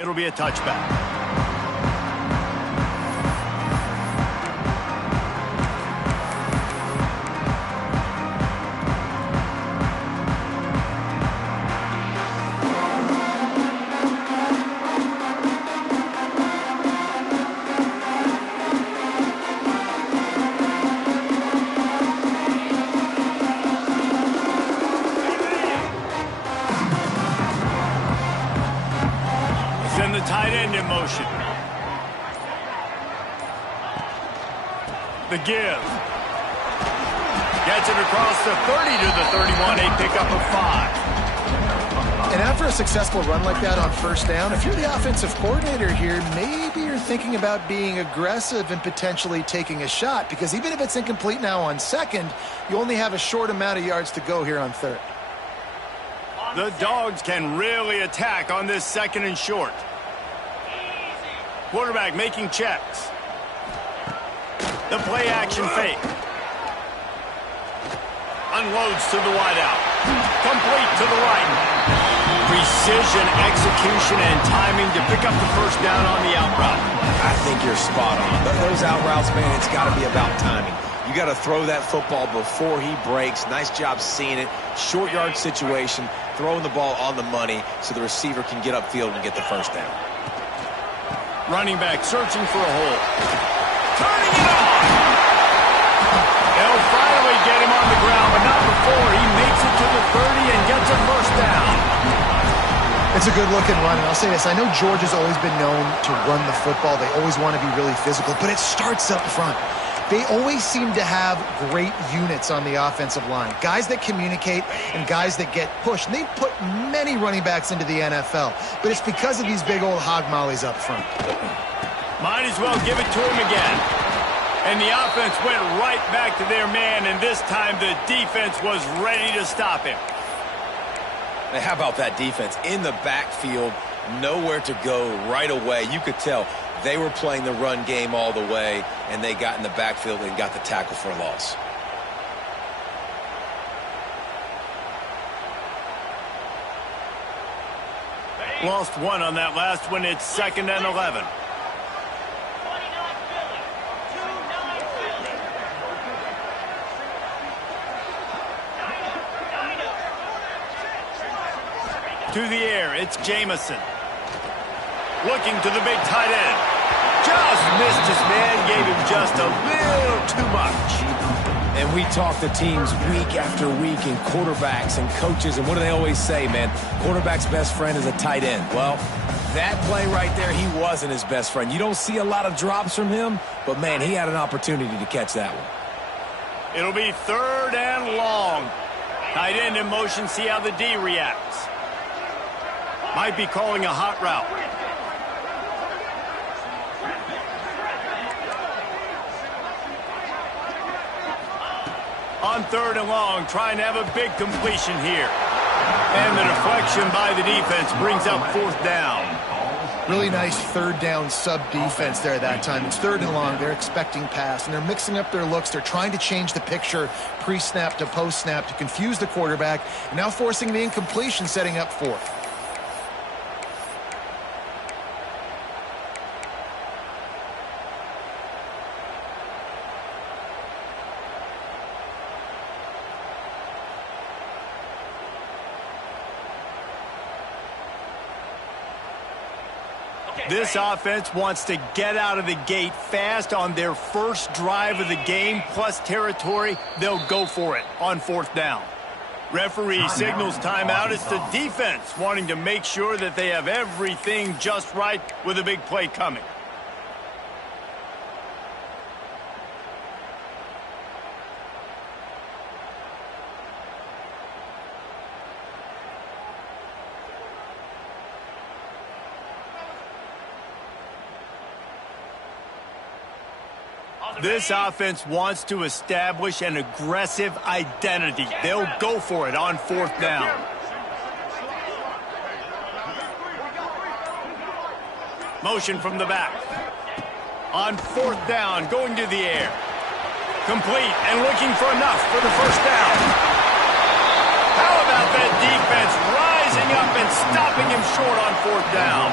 It'll be a touchback. Send the tight end in motion. The give. Gets it across the 30 to the 31. A pickup of 5. And after a successful run like that on first down, if you're the offensive coordinator here, maybe you're thinking about being aggressive and potentially taking a shot, because even if it's incomplete now on second, you only have a short amount of yards to go here on third. The Dogs can really attack on this second and short. Quarterback making checks. The play action fake. Unloads to the wideout. Complete to the right. Precision, execution, and timing to pick up the first down on the out route. I think you're spot on. Those out routes, man, it's got to be about timing. You got to throw that football before he breaks. Nice job seeing it. Short yard situation, throwing the ball on the money so the receiver can get upfield and get the first down. Running back searching for a hole. Turning it on! They'll finally get him on the ground, but not before he makes it to the 30 and gets a first down. It's a good-looking run, and I'll say this. I know Georgia's always been known to run the football. They always want to be really physical, but it starts up front. They always seem to have great units on the offensive line. Guys that communicate and guys that get pushed. And they've put many running backs into the NFL, but it's because of these big old hog mollies up front. Might as well give it to him again. And the offense went right back to their man, and this time the defense was ready to stop him. Now, how about that defense? In the backfield, nowhere to go right away. You could tell they were playing the run game all the way, and they got in the backfield and got the tackle for a loss. Lost one on that last one. It's 2nd and 11. To the air, it's Jamison. Looking to the big tight end. Just missed his man, gave him just a little too much. And we talk to teams week after week and quarterbacks and coaches, and what do they always say, man? Quarterback's best friend is a tight end. Well, that play right there, he wasn't his best friend. You don't see a lot of drops from him, but, man, he had an opportunity to catch that one. It'll be 3rd and long. Tight end in motion, see how the D reacts. Might be calling a hot route. On 3rd and long, trying to have a big completion here. And the deflection by the defense brings up 4th down. Really nice 3rd down sub-defense there that time. It's 3rd and long. They're expecting pass, and they're mixing up their looks. They're trying to change the picture pre-snap to post-snap to confuse the quarterback, and now forcing the incompletion, setting up 4th. This offense wants to get out of the gate fast on their first drive of the game, plus territory. They'll go for it on 4th down. Referee signals timeout. It's the defense wanting to make sure that they have everything just right with a big play coming. This offense wants to establish an aggressive identity. They'll go for it on 4th down. Motion from the back. On 4th down, going to the air. Complete and looking for enough for the first down. How about that defense rising up and stopping him short on 4th down?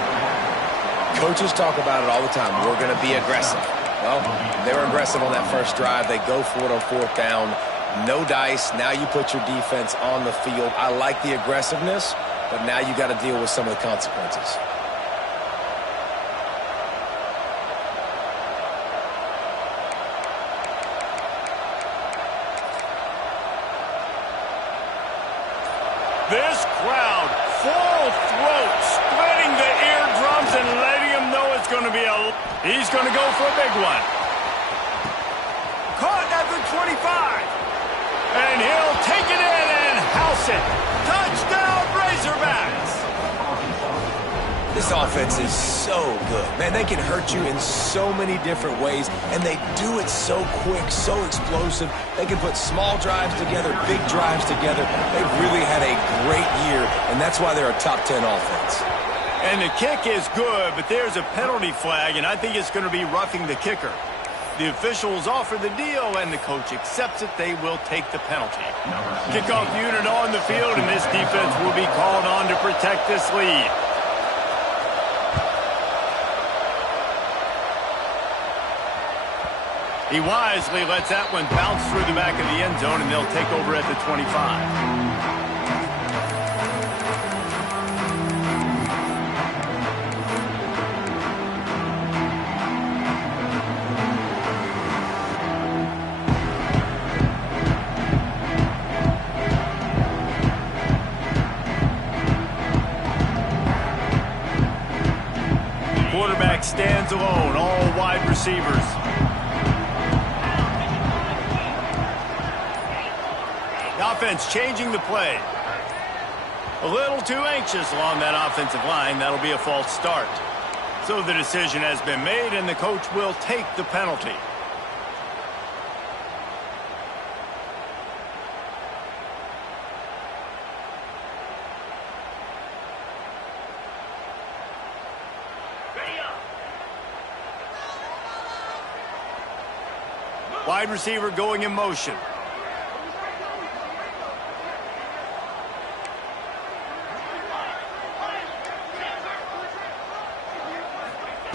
Coaches talk about it all the time. We're going to be aggressive. Well, they were aggressive on that first drive. They go for it on fourth down. No dice. Now you put your defense on the field. I like the aggressiveness, but now you got to deal with some of the consequences. This crowd, full throat, splitting the eardrums and letting him know it's going to be he's going to go for a big one. Caught at the 25. And he'll take it in and house it. Touchdown, Razorbacks. This offense is so good. Man, they can hurt you in so many different ways, and they do it so quick, so explosive. They can put small drives together, big drives together. They've really had a great year, and that's why they're a top 10 offense. And the kick is good, but there's a penalty flag, and I think it's going to be roughing the kicker. The officials offer the deal, and the coach accepts it. They will take the penalty. Kickoff unit on the field, and this defense will be called on to protect this lead. He wisely lets that one bounce through the back of the end zone, and they'll take over at the 25. Quarterback stands alone, all wide receivers. The offense changing the play. A little too anxious along that offensive line. That'll be a false start. So the decision has been made, and the coach will take the penalty. Wide receiver going in motion.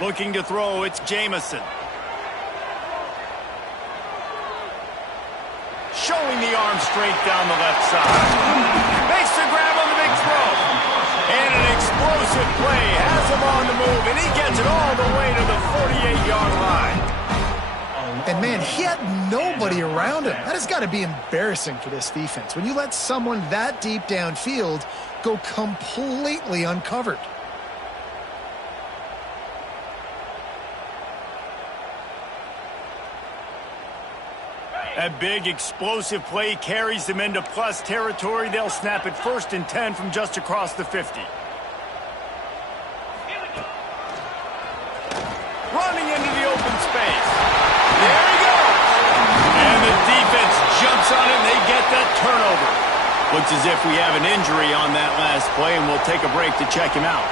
Looking to throw, it's Jamison. Showing the arm strength down the left side. Makes the grab on the big throw. And an explosive play has him on the move, and he gets it all the way to the 48-yard line. And, man, he had nobody around him. That has got to be embarrassing for this defense. When you let someone that deep downfield go completely uncovered. That big explosive play carries them into plus territory. They'll snap it 1st and 10 from just across the 50. Running into the open space. There he goes. And the defense jumps on it, and they get that turnover. Looks as if we have an injury on that last play, and we'll take a break to check him out.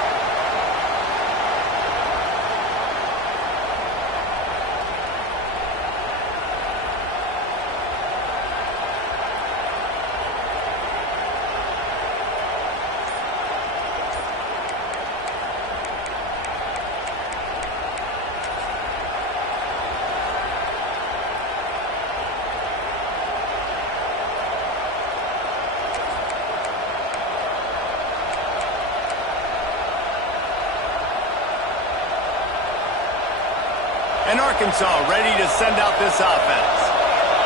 And Arkansas ready to send out this offense.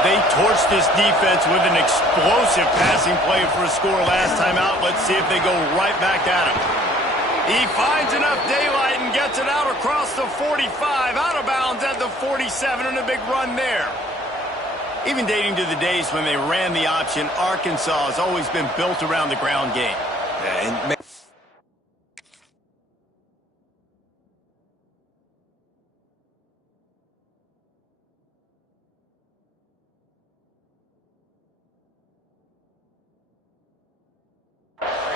They torched this defense with an explosive passing play for a score last time out. Let's see if they go right back at him. He finds enough daylight and gets it out across the 45, out of bounds at the 47, and a big run there. Even dating to the days when they ran the option, Arkansas has always been built around the ground game.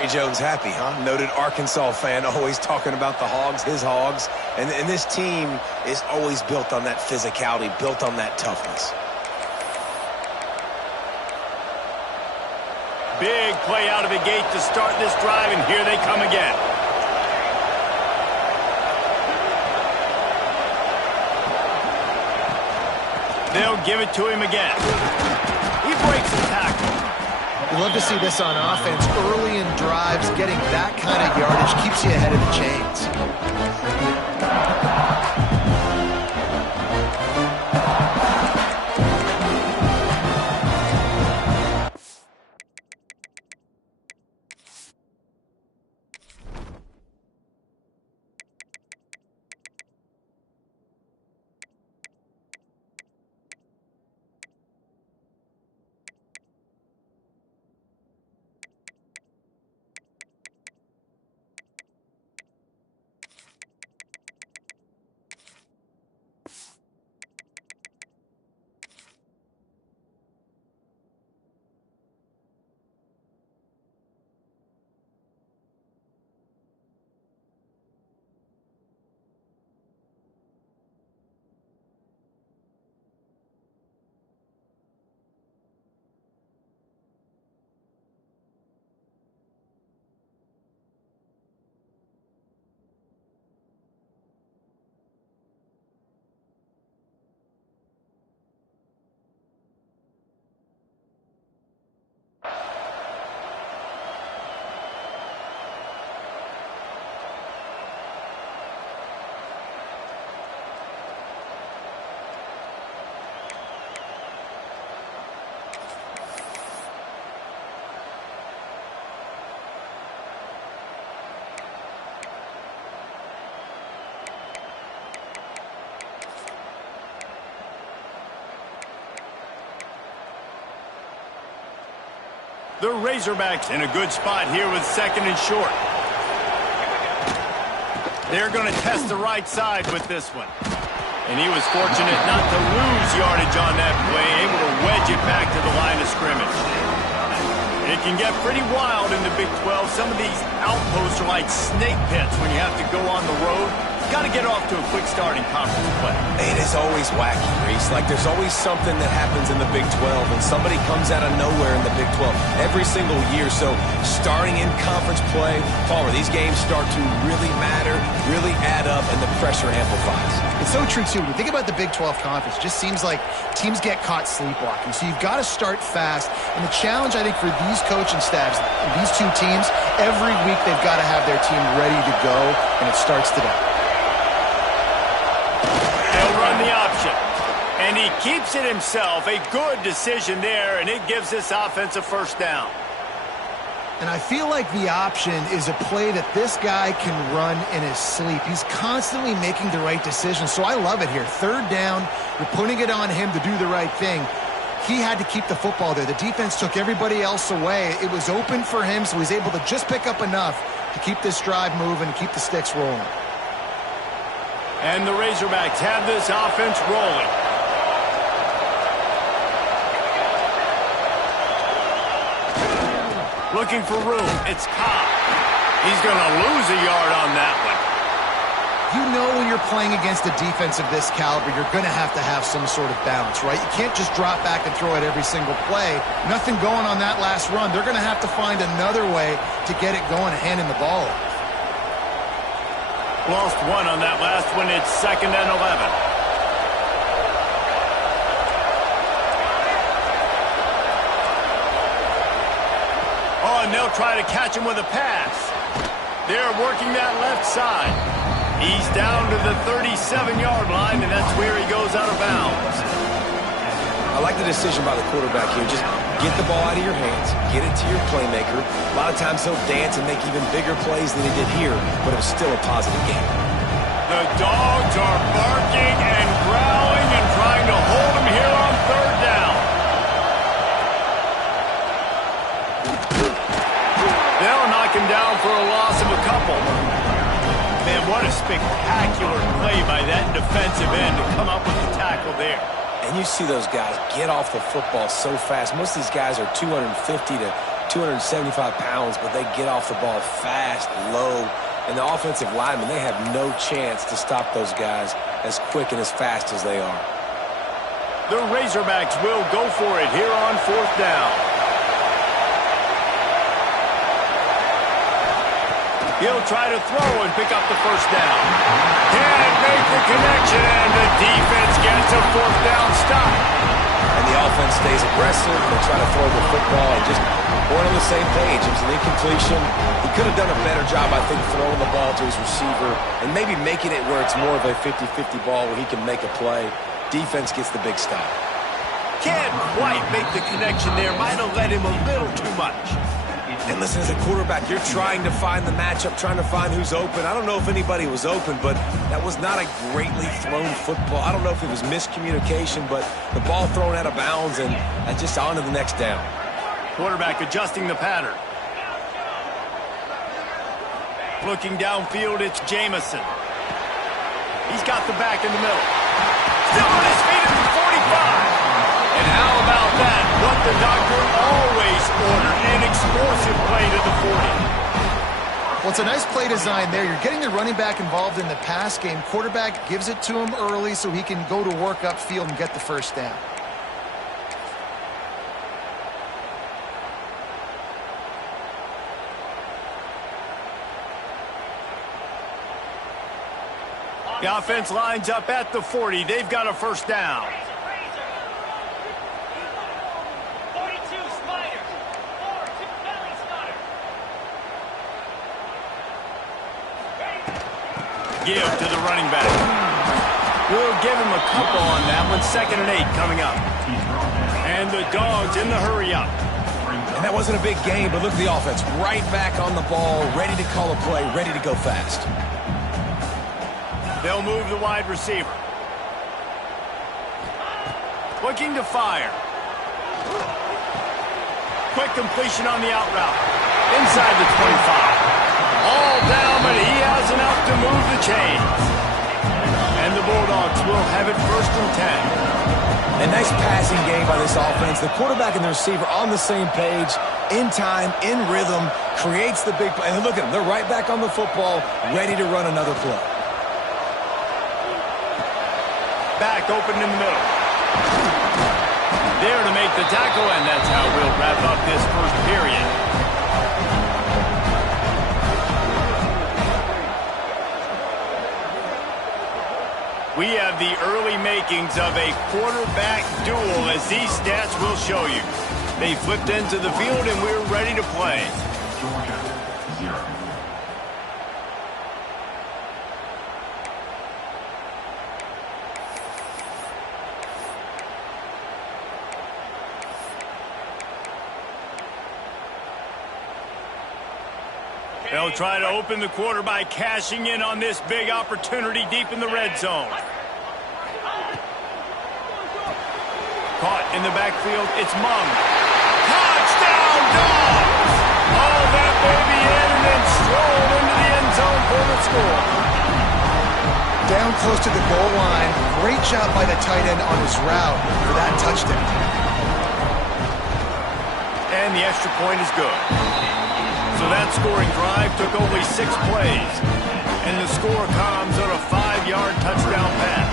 And Jones happy, huh? Noted Arkansas fan, always talking about the Hogs, his Hogs. And this team is always built on that physicality, built on that toughness. Big play out of the gate to start this drive, and here they come again. They'll give it to him again. He breaks the tackle. You love to see this on offense. Early in drives, getting that kind of yardage keeps you ahead of the chains. The Razorbacks in a good spot here with 2nd and short. They're going to test the right side with this one. And he was fortunate not to lose yardage on that play, able to wedge it back to the line of scrimmage. It can get pretty wild in the Big 12. Some of these outposts are like snake pits when you have to go on the road. Got to get off to a quick start in conference play. It is always wacky, Reese. Like, there's always something that happens in the Big 12, and somebody comes out of nowhere in the Big 12 every single year. So, starting in conference play, Palmer, these games start to really matter, really add up, and the pressure amplifies. It's so true, too. When you think about the Big 12 Conference, it just seems like teams get caught sleepwalking. So you've got to start fast. And the challenge, I think, for these coaching staffs, these two teams, every week they've got to have their team ready to go, and it starts today. The option. And he keeps it himself. A good decision there, and it gives this offense a first down. And I feel like the option is a play that this guy can run in his sleep. He's constantly making the right decision, so I love it here. 3rd down, you're putting it on him to do the right thing. He had to keep the football there. The defense took everybody else away. It was open for him, so he's able to just pick up enough to keep this drive moving and keep the sticks rolling. And the Razorbacks have this offense rolling. Looking for room. It's Cobb. He's going to lose a yard on that one. You know when you're playing against a defense of this caliber, you're going to have some sort of balance, right? You can't just drop back and throw it every single play. Nothing going on that last run. They're going to have to find another way to get it going and handing the ball off. Lost one on that last one. It's 2nd and 11. Oh, and they'll try to catch him with a pass. They're working that left side. He's down to the 37-yard line, and that's where he goes out of bounds. I like the decision by the quarterback here. Just get the ball out of your hands, get it to your playmaker. A lot of times he'll dance and make even bigger plays than he did here, but it was still a positive game. The dogs are barking and growling and trying to hold him here on 3rd down. They'll knock him down for a loss of a couple. Man, what a spectacular play by that defensive end to come up with the tackle there. And you see those guys get off the football so fast. Most of these guys are 250 to 275 pounds, but they get off the ball fast, low. And the offensive linemen, they have no chance to stop those guys as quick and as fast as they are. The Razorbacks will go for it here on 4th down. He'll try to throw and pick up the first down. Can't make the connection, and the defense gets a fourth down stop. And the offense stays aggressive. They try to throw the football and just weren't on the same page. It was an incompletion. He could have done a better job, I think, throwing the ball to his receiver and maybe making it where it's more of a 50-50 ball where he can make a play. Defense gets the big stop. Can't quite make the connection there. Might have let him a little too much. And listen, as a quarterback, you're trying to find the matchup, trying to find who's open. I don't know if anybody was open, but that was not a greatly thrown football. I don't know if it was miscommunication, but the ball thrown out of bounds and just on to the next down. Quarterback adjusting the pattern. Looking downfield, it's Jamison. He's got the back in the middle. Still on his feet at the 45. And how about that? What the doctor always ordered, an explosive play to the 40. Well, it's a nice play design there. You're getting the running back involved in the pass game. Quarterback gives it to him early so he can go to work upfield and get the first down. The offense lines up at the 40. They've got a first down. Give to the running back. We'll give him a couple on that one. 2nd and 8 coming up. And the Dogs in the hurry up. And that wasn't a big game, but look at the offense. Right back on the ball, ready to call a play, ready to go fast. They'll move the wide receiver. Looking to fire. Quick completion on the out route. Inside the 25. All down, but he has enough to move the chains. And the Bulldogs will have it 1st and 10. A nice passing game by this offense. The quarterback and the receiver on the same page, in time, in rhythm, creates the big play. And look at them. They're right back on the football, ready to run another play. Back open in the middle. There to make the tackle, and that's how we'll wrap up this first period. We have the early makings of a quarterback duel, as these stats will show you. They flipped into the field, and we're ready to play. Georgia, 0. They'll try to open the quarter by cashing in on this big opportunity deep in the red zone. Caught in the backfield, it's Mung. Touchdown, Dogs! Oh, that baby in and then strolled into the end zone for the score. Down close to the goal line. Great job by the tight end on his route for that touchdown. And the extra point is good. So that scoring drive took only 6 plays. And the score comes on a 5-yard touchdown pass.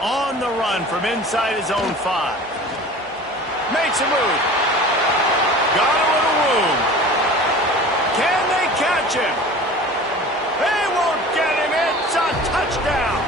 On the run from inside his own 5. Makes a move. Got a little room. Can they catch him? They won't get him. It's a touchdown.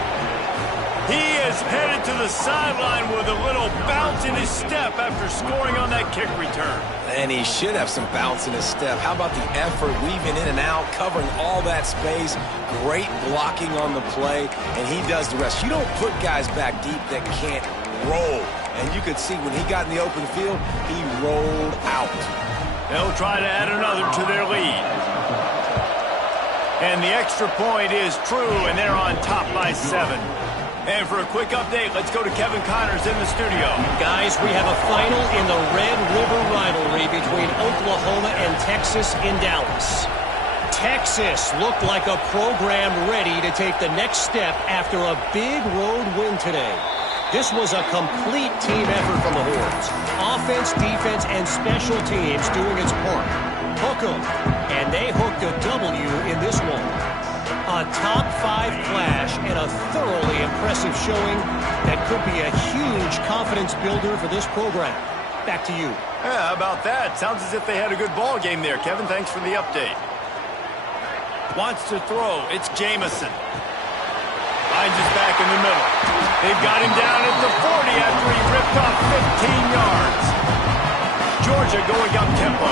He is headed to the sideline with a little bounce in his step after scoring on that kick return. And he should have some bounce in his step. How about the effort, weaving in and out, covering all that space. Great blocking on the play, and he does the rest. You don't put guys back deep that can't roll. And you could see when he got in the open field, he rolled out. They'll try to add another to their lead. And the extra point is true, and they're on top by 7. And for a quick update, let's go to Kevin Connors in the studio. Guys, we have a final in the Red River rivalry between Oklahoma and Texas in Dallas. Texas looked like a program ready to take the next step after a big road win today. This was a complete team effort from the Horns. Offense, defense, and special teams doing its part. Hook 'em, and they hooked a W in this one. A top 5 flash and a thoroughly impressive impressive showing that could be a huge confidence builder for this program. Back to you. Yeah, how about that? Sounds as if they had a good ball game there, Kevin. Thanks for the update. Wants to throw. It's Jamison. Finds his back in the middle. They've got him down at the 40 after he ripped off 15 yards. Georgia going up tempo.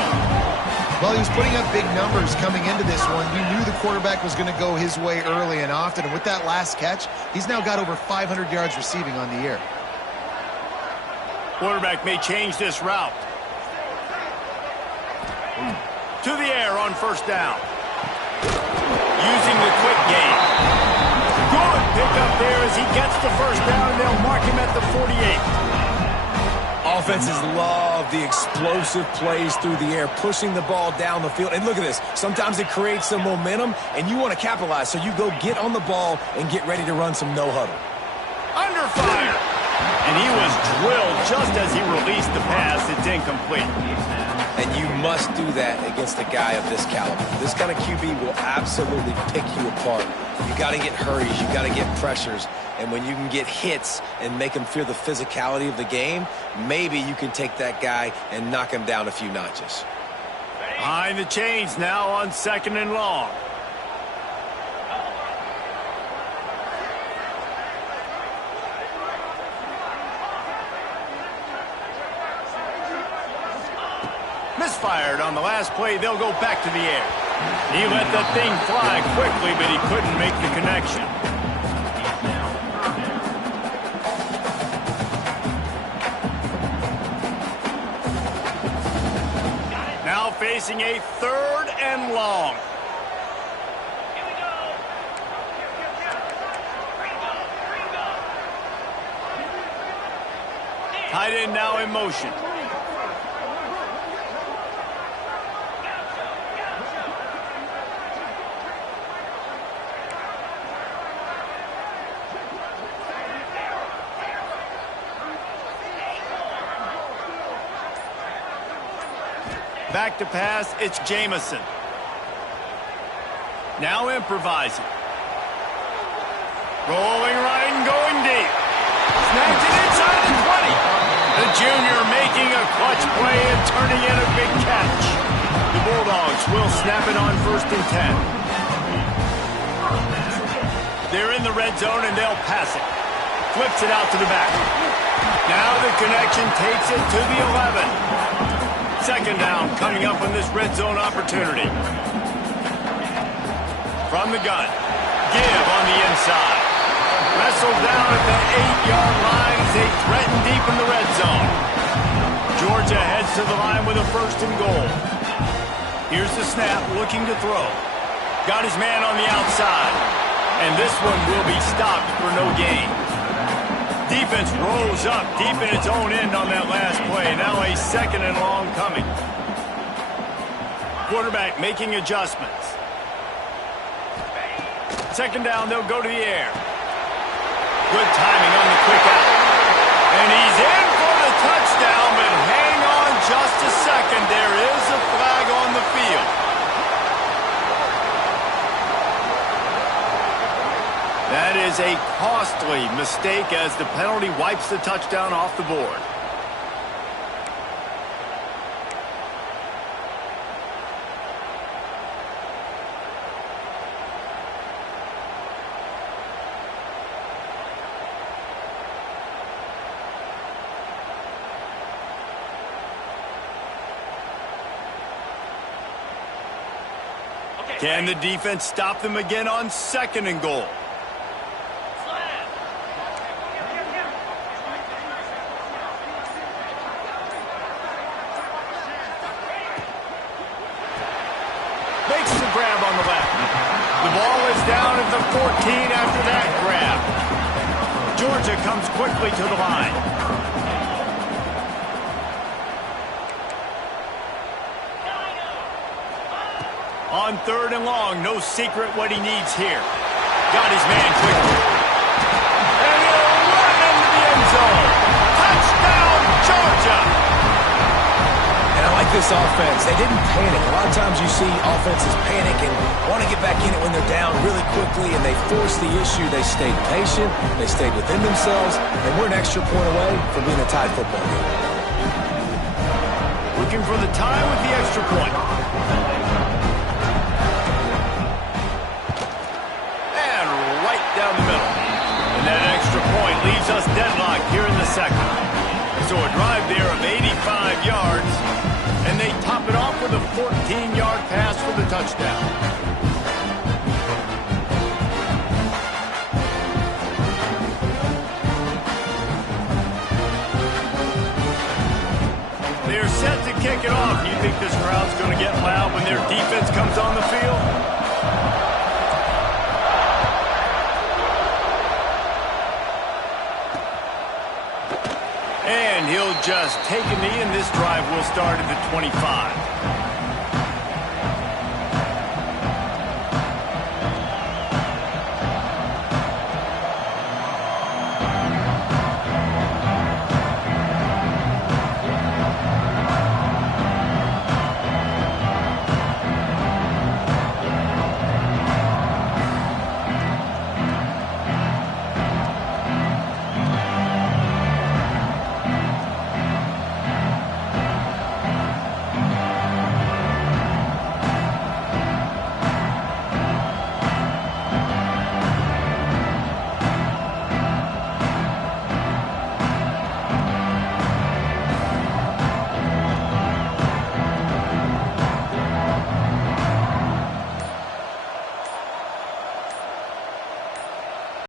Well, he was putting up big numbers coming into this one. We knew the quarterback was going to go his way early and often. And with that last catch, he's now got over 500 yards receiving on the year. Quarterback may change this route. To the air on first down. Using the quick game. Good pick up there as he gets the first down, and they'll mark him at the 48. Offenses love the explosive plays through the air, pushing the ball down the field. And look at this. Sometimes it creates some momentum, and you want to capitalize. So you go get on the ball and get ready to run some no-huddle. Under fire. And he was drilled just as he released the pass. It's incomplete. And you must do that against a guy of this caliber. This kind of QB will absolutely pick you apart. You got to get hurries. You got to get pressures. And when you can get hits and make him feel the physicality of the game, maybe you can take that guy and knock him down a few notches. Behind the chains now on 2nd and long. Misfired on the last play. They'll go back to the air. He let that thing fly quickly, but he couldn't make the connection. Now facing a 3rd and long. Tight end now in motion. Back to pass, it's Jamison. Now improvising. Rolling right and going deep. Snags it inside the 20. The junior making a clutch play and turning in a big catch. The Bulldogs will snap it on 1st and 10. They're in the red zone and they'll pass it. Flips it out to the back. Now the connection takes it to the 11. 2nd down coming up on this red zone opportunity. From the gun. Give on the inside. Wrestled down at the 8-yard line as they threaten deep in the red zone. Georgia heads to the line with a 1st and goal. Here's the snap, looking to throw. Got his man on the outside. And this one will be stopped for no gain. Defense rose up deep in its own end on that last play. Now a 2nd and long coming. Quarterback making adjustments. 2nd down, they'll go to the air. Good timing on the quick out. And he's in for the touchdown, but hang on just a second. There is a flag on the field. That is a costly mistake as the penalty wipes the touchdown off the board. Can the defense stop them again on 2nd and goal? Makes the grab on the left. The ball is down at the 14 after that grab. Georgia comes quickly to the line. On 3rd and long, no secret what he needs here. Got his man quickly. And he'll run into the end zone. Touchdown, Georgia! And I like this offense. They didn't panic. A lot of times you see offenses panic and want to get back in it when they're down really quickly, and they force the issue. They stayed patient. They stayed within themselves, and we're an extra point away from being a tied football game. Looking for the tie with the extra point. And right down the middle. And that extra point leaves us deadlocked here in the second. So a drive there of 85 yards, and they top it off with a 14-yard pass for the touchdown. They're set to kick it off. You think this crowd's going to get loud when their defense comes on the field? And he'll just take a knee, and this drive will start at the 25.